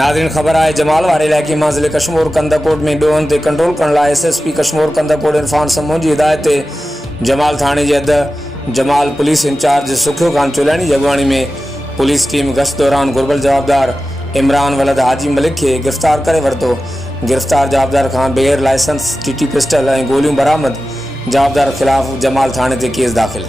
नाज़रीन ख़बर आहे जमाल वारे इलाइक़े में ज़िले कशमोर कंदाकोट में ॾोहनि ते कंट्रोल करण लाइ SSP कशमोर कंदाकोट इरफान समून जी हिदायत ते जमाल थाणे जे अधु जमाल पुलिस इंचार्ज सुखियो खान चोलानी जी अॻुवाणी में पुलिस टीम गश्त दौरान घुर्बल जवाबदार इमरान वलद हाजी मलिक के गिरफ़्तार करे वरितो। गिरफ़्तार जवाबदार खां बग़ैर लाइसेंस TT पिस्टल ऐं गोलियूं बरामद। जवाबदार ख़िलाफ़ जमाल थाणे ते केस दाख़िल।